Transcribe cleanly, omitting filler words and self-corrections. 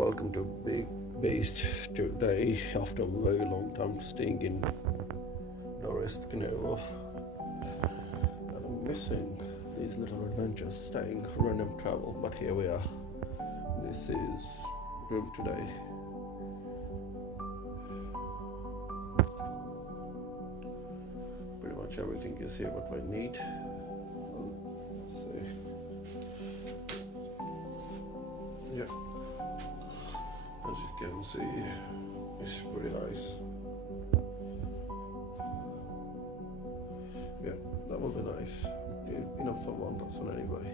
welcome to Big Based today after a very long time staying in Dorest, Canary wharf. And I'm missing these little adventures, staying random travel, but here we are. This is room today. Pretty much everything is here what I need. Let's see. Yeah, as you can see, it's pretty nice. Yeah, that will be nice. Enough for one person anyway.